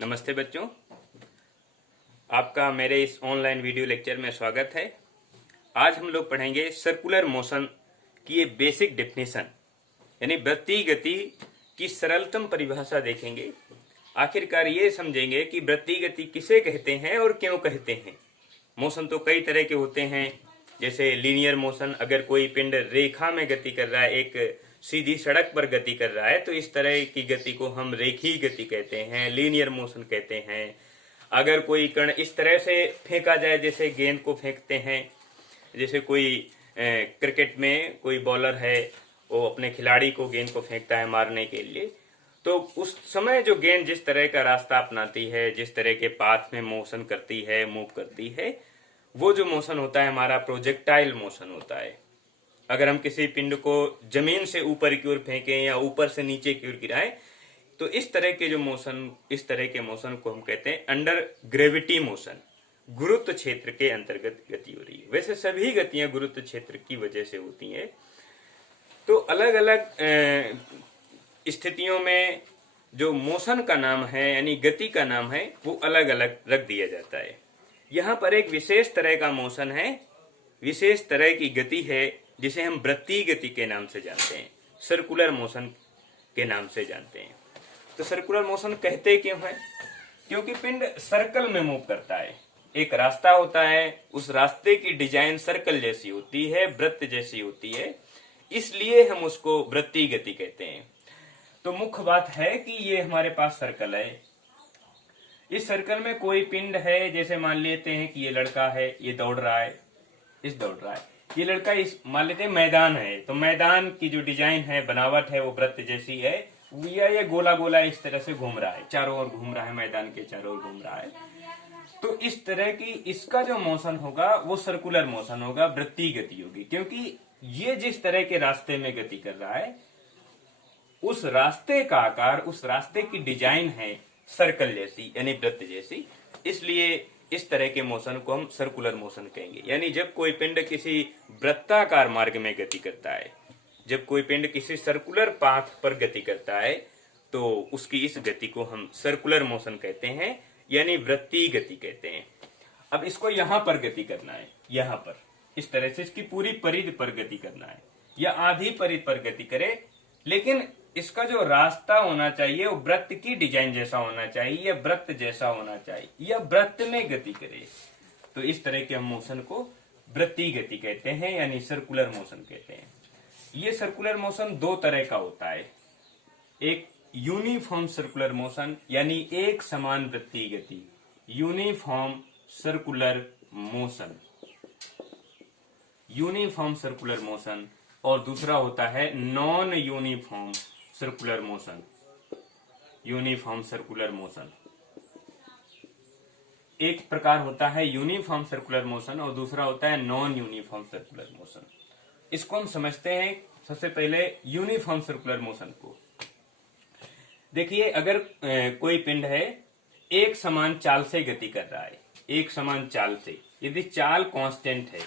नमस्ते बच्चों, आपका मेरे इस ऑनलाइन वीडियो लेक्चर में स्वागत है। आज हम लोग पढ़ेंगे सर्कुलर मोशन की एक बेसिक डेफिनेशन यानी वृत्तीय गति की सरलतम परिभाषा देखेंगे। आखिरकार ये समझेंगे कि वृत्तीय गति किसे कहते हैं और क्यों कहते हैं। मोशन तो कई तरह के होते हैं, जैसे लीनियर मोशन। अगर कोई पिंड रेखा में गति कर रहा है, एक सीधी सड़क पर गति कर रहा है, तो इस तरह की गति को हम रेखीय गति कहते हैं, लीनियर मोशन कहते हैं। अगर कोई कण इस तरह से फेंका जाए जैसे गेंद को फेंकते हैं, जैसे कोई क्रिकेट में कोई बॉलर है, वो अपने खिलाड़ी को गेंद को फेंकता है मारने के लिए, तो उस समय जो गेंद जिस तरह का रास्ता अपनाती है, जिस तरह के पाथ में मोशन करती है, मूव करती है, वो जो मोशन होता है हमारा प्रोजेक्टाइल मोशन होता है। अगर हम किसी पिंड को जमीन से ऊपर की ओर फेंकें या ऊपर से नीचे की ओर गिराएं, तो इस तरह के मोशन को हम कहते हैं अंडर ग्रेविटी मोशन। गुरुत्व क्षेत्र के अंतर्गत गति हो रही है। वैसे सभी गतियां गुरुत्व क्षेत्र की वजह से होती हैं। तो अलग अलग स्थितियों में जो मोशन का नाम है यानी गति का नाम है, वो अलग अलग रख दिया जाता है। यहाँ पर एक विशेष तरह का मोशन है, विशेष तरह की गति है, जिसे हम वृत्तीय गति के नाम से जानते हैं, सर्कुलर मोशन के नाम से जानते हैं। तो सर्कुलर मोशन कहते क्यों है? क्योंकि पिंड सर्कल में मूव करता है। एक रास्ता होता है, उस रास्ते की डिजाइन सर्कल जैसी होती है, वृत्त जैसी होती है, इसलिए हम उसको वृत्तीय गति कहते हैं। तो मुख्य बात है कि ये हमारे पास सर्कल है। इस सर्कल में कोई पिंड है, जैसे मान लेते हैं कि ये लड़का है, ये दौड़ रहा है, दौड़ रहा है। ये लड़का इस मान लेते हैं मैदान है, तो मैदान की जो डिजाइन है, बनावट है, वो वृत्त जैसी है। ये गोला गोला इस तरह से घूम रहा है, चारों ओर घूम रहा है, मैदान के चारों ओर घूम रहा है। तो इस तरह की इसका जो मोशन होगा वो सर्कुलर मोशन होगा, वृत्तीय गति होगी। क्योंकि ये जिस तरह के रास्ते में गति कर रहा है, उस रास्ते का आकार, उस रास्ते की डिजाइन है सर्कल जैसी यानी वृत्त जैसी, इसलिए इस तरह के मोशन को हम सर्कुलर मोशन कहेंगे। यानी जब कोई पिंड किसी वृत्ताकार मार्ग में गति करता है, जब कोई पिंड किसी सर्कुलर पाथ पर गति करता है, तो उसकी इस गति को हम सर्कुलर मोशन कहते हैं यानी वृत्तीय गति कहते हैं। अब इसको यहां पर गति करना है, यहां पर इस तरह से इसकी पूरी परिधि पर गति करना है, या आधी परिधि पर गति करे, लेकिन इसका जो रास्ता होना चाहिए वो वृत्त की डिजाइन जैसा होना चाहिए, या वृत्त जैसा होना चाहिए, या वृत्त में गति करे। तो इस तरह के हम मोशन को वृत्तीय गति कहते हैं यानी सर्कुलर मोशन कहते हैं। ये सर्कुलर मोशन दो तरह का होता है। एक यूनिफॉर्म सर्कुलर मोशन यानी एक समान वृत्तीय गति, uniform circular motion, uniform circular motion. और दूसरा होता है non uniform circular motion, uniform circular motion. एक प्रकार होता है यूनिफॉर्म सर्कुलर मोशन और दूसरा होता है नॉन यूनिफॉर्म सर्कुलर मोशन। इसको हम समझते हैं सबसे पहले यूनिफॉर्म सर्कुलर मोशन को। देखिए, अगर कोई पिंड है, एक समान चाल से गति कर रहा है, एक समान चाल से, यदि चाल कांस्टेंट है,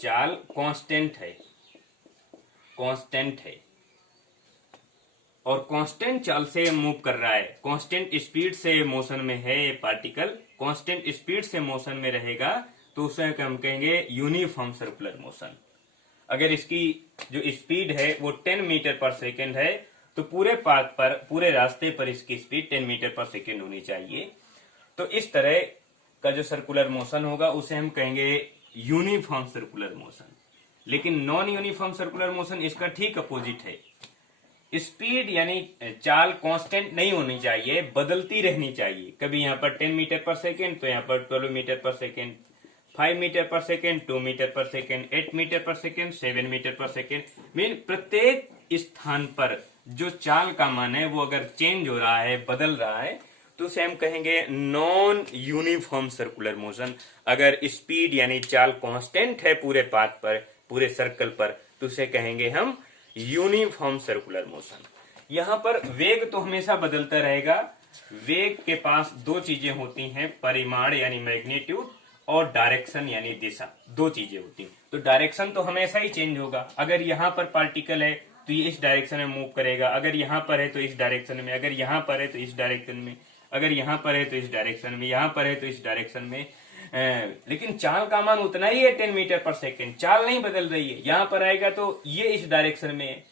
चाल कांस्टेंट है, कांस्टेंट है और कांस्टेंट चाल से मूव कर रहा है, कांस्टेंट स्पीड से मोशन में है, ये पार्टिकल कांस्टेंट स्पीड से मोशन में रहेगा, तो उसे हम कहेंगे यूनिफॉर्म सर्कुलर मोशन। अगर इसकी जो स्पीड है वो 10 मीटर पर सेकेंड है, तो पूरे पाथ पर, पूरे रास्ते पर इसकी स्पीड 10 मीटर पर सेकेंड होनी चाहिए। तो इस तरह का जो सर्कुलर मोशन होगा उसे हम कहेंगे यूनिफॉर्म सर्कुलर मोशन। लेकिन नॉन यूनिफॉर्म सर्कुलर मोशन इसका ठीक अपोजिट है। स्पीड यानी चाल कांस्टेंट नहीं होनी चाहिए, बदलती रहनी चाहिए। कभी यहाँ पर 10 मीटर पर सेकेंड, तो यहाँ पर 12 मीटर पर सेकेंड, 5 मीटर पर सेकेंड, 2 मीटर पर सेकेंड, 8 मीटर पर सेकेंड, 7 मीटर पर सेकेंड। मीन प्रत्येक स्थान पर जो चाल का मान है वो अगर चेंज हो रहा है, बदल रहा है, तो उसे हम कहेंगे नॉन यूनिफॉर्म सर्कुलर मोशन। अगर स्पीड यानी चाल कांस्टेंट है पूरे पाथ पर, पूरे सर्कल पर, तो उसे कहेंगे हम यूनिफॉर्म सर्कुलर मोशन। यहाँ पर वेग तो हमेशा बदलता रहेगा। वेग के पास दो चीजें होती हैं, परिमाण यानी मैग्नीट्यूड और डायरेक्शन यानी दिशा, दो चीजें होती हैं। तो डायरेक्शन तो हमेशा ही चेंज होगा। अगर यहाँ पर पार्टिकल है तो ये इस डायरेक्शन में मूव करेगा, अगर यहाँ पर है तो इस डायरेक्शन में, अगर यहाँ पर है तो इस डायरेक्शन में, अगर यहाँ पर है तो इस डायरेक्शन में, यहाँ पर है तो इस डायरेक्शन में, लेकिन चाल का मान उतना ही है 10 मीटर पर सेकेंड, चाल नहीं बदल रही है। यहाँ पर आएगा तो ये इस डायरेक्शन में है,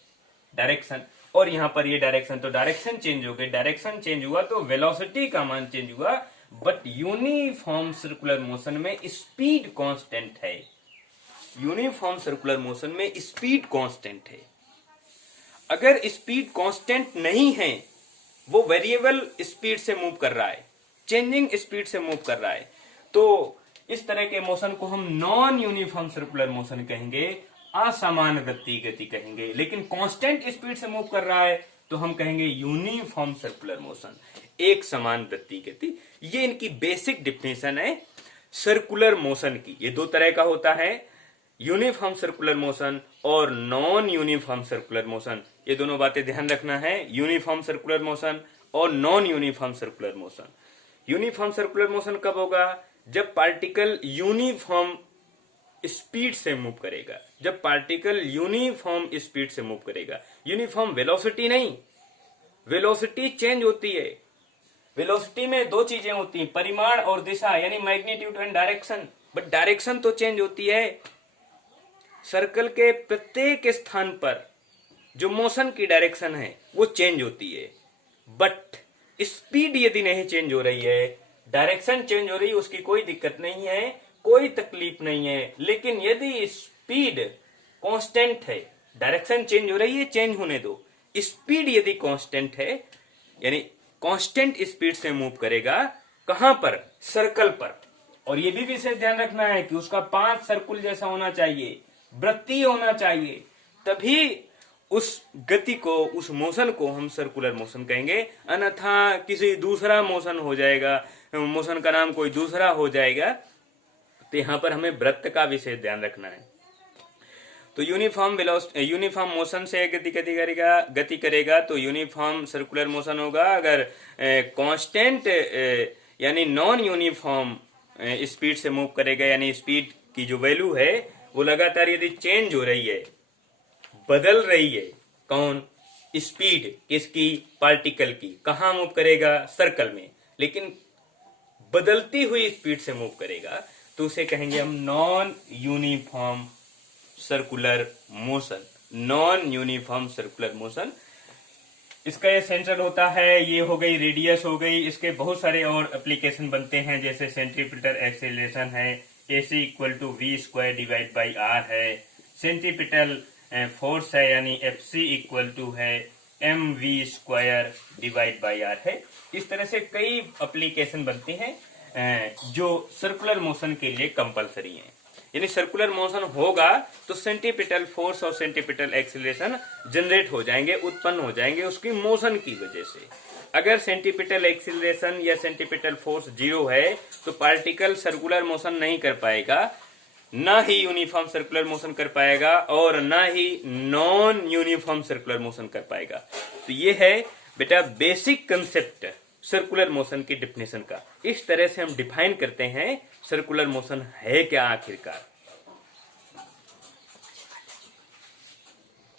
डायरेक्शन, और यहाँ पर ये डायरेक्शन, तो डायरेक्शन चेंज हो गई, डायरेक्शन चेंज हुआ तो वेलोसिटी का मान चेंज हुआ, बट यूनिफॉर्म सर्कुलर मोशन में स्पीड कांस्टेंट है। यूनिफॉर्म सर्कुलर मोशन में स्पीड कांस्टेंट है। अगर स्पीड कांस्टेंट नहीं है, वो वेरिएबल स्पीड से मूव कर रहा है, चेंजिंग स्पीड से मूव कर रहा है, तो इस तरह के मोशन को हम नॉन यूनिफॉर्म सर्कुलर मोशन कहेंगे, असमान गति कहेंगे। लेकिन कांस्टेंट स्पीड से मूव कर रहा है तो हम कहेंगे यूनिफॉर्म सर्कुलर मोशन, एक समान गति। ये इनकी बेसिक डिफिनेशन है सर्कुलर मोशन की। ये दो तरह का होता है, यूनिफॉर्म सर्कुलर मोशन और नॉन यूनिफॉर्म सर्कुलर मोशन। ये दोनों बातें ध्यान रखना है, यूनिफॉर्म सर्कुलर मोशन और non uniform circular motion. Uniform circular motion कब होगा? जब पार्टिकल यूनिफॉर्म स्पीड से मूव करेगा, जब पार्टिकल यूनिफॉर्म स्पीड से मूव करेगा। यूनिफॉर्म वेलोसिटी नहीं, वेलोसिटी चेंज होती है। वेलोसिटी में दो चीजें होती हैं, परिमाण और दिशा, यानी magnitude and direction, but direction तो चेंज होती है। सर्कल के प्रत्येक स्थान पर जो मोशन की डायरेक्शन है वो चेंज होती है, बट स्पीड यदि नहीं चेंज हो रही है, डायरेक्शन चेंज हो रही है, उसकी कोई दिक्कत नहीं है, कोई तकलीफ नहीं है। लेकिन यदि स्पीड कांस्टेंट है, डायरेक्शन चेंज हो रही है, चेंज होने दो, स्पीड यदि कांस्टेंट है, यानी कांस्टेंट स्पीड से मूव करेगा, कहां पर? सर्कल पर। और ये भी विशेष ध्यान रखना है कि उसका 5 सर्कुल जैसा होना चाहिए, वृत्तीय होना चाहिए, तभी उस गति को, उस मोशन को हम सर्कुलर मोशन कहेंगे। अन्यथा किसी दूसरा मोशन हो जाएगा, मोशन का नाम कोई दूसरा हो जाएगा, तो यहां पर हमें वृत्त का विशेष ध्यान रखना है। तो यूनिफॉर्म मोशन से गति करेगा तो यूनिफॉर्म सर्कुलर मोशन होगा। अगर कांस्टेंट यानी नॉन यूनिफॉर्म स्पीड से मूव करेगा, यानी स्पीड की जो वैल्यू है वो लगातार यदि चेंज हो रही है, बदल रही है, कौन? स्पीड किसकी? पार्टिकल की। कहां मूव करेगा? सर्कल में, लेकिन बदलती हुई स्पीड से मूव करेगा, तो उसे कहेंगे हम non uniform circular motion. Non uniform circular motion. इसका ये सेंटर होता है, ये हो गई रेडियस हो गई। इसके बहुत सारे और एप्लीकेशन बनते हैं, जैसे सेंट्रीपिटल एक्सेलरेशन है, AC = v² divide by r है। सेंट्रीपिटल फोर्स है, यानी FC = है mv² डिवाइड बाई r है। इस तरह से कई एप्लीकेशन बनते हैं जो सर्कुलर मोशन के लिए कंपलसरी हैं। यानी सर्कुलर मोशन होगा तो सेंट्रीपिटल फोर्स और सेंट्रीपिटल एक्सीलरेशन जनरेट हो जाएंगे, उत्पन्न हो जाएंगे उसकी मोशन की वजह से। अगर सेंट्रीपिटल एक्सीलरेशन या सेंट्रीपिटल फोर्स 0 है तो पार्टिकल सर्कुलर मोशन नहीं कर पाएगा, ना ही यूनिफॉर्म सर्कुलर मोशन कर पाएगा और ना ही नॉन यूनिफॉर्म सर्कुलर मोशन कर पाएगा। तो ये है बेटा बेसिक कंसेप्ट सर्कुलर मोशन की डिफिनेशन का। इस तरह से हम डिफाइन करते हैं सर्कुलर मोशन है क्या आखिरकार।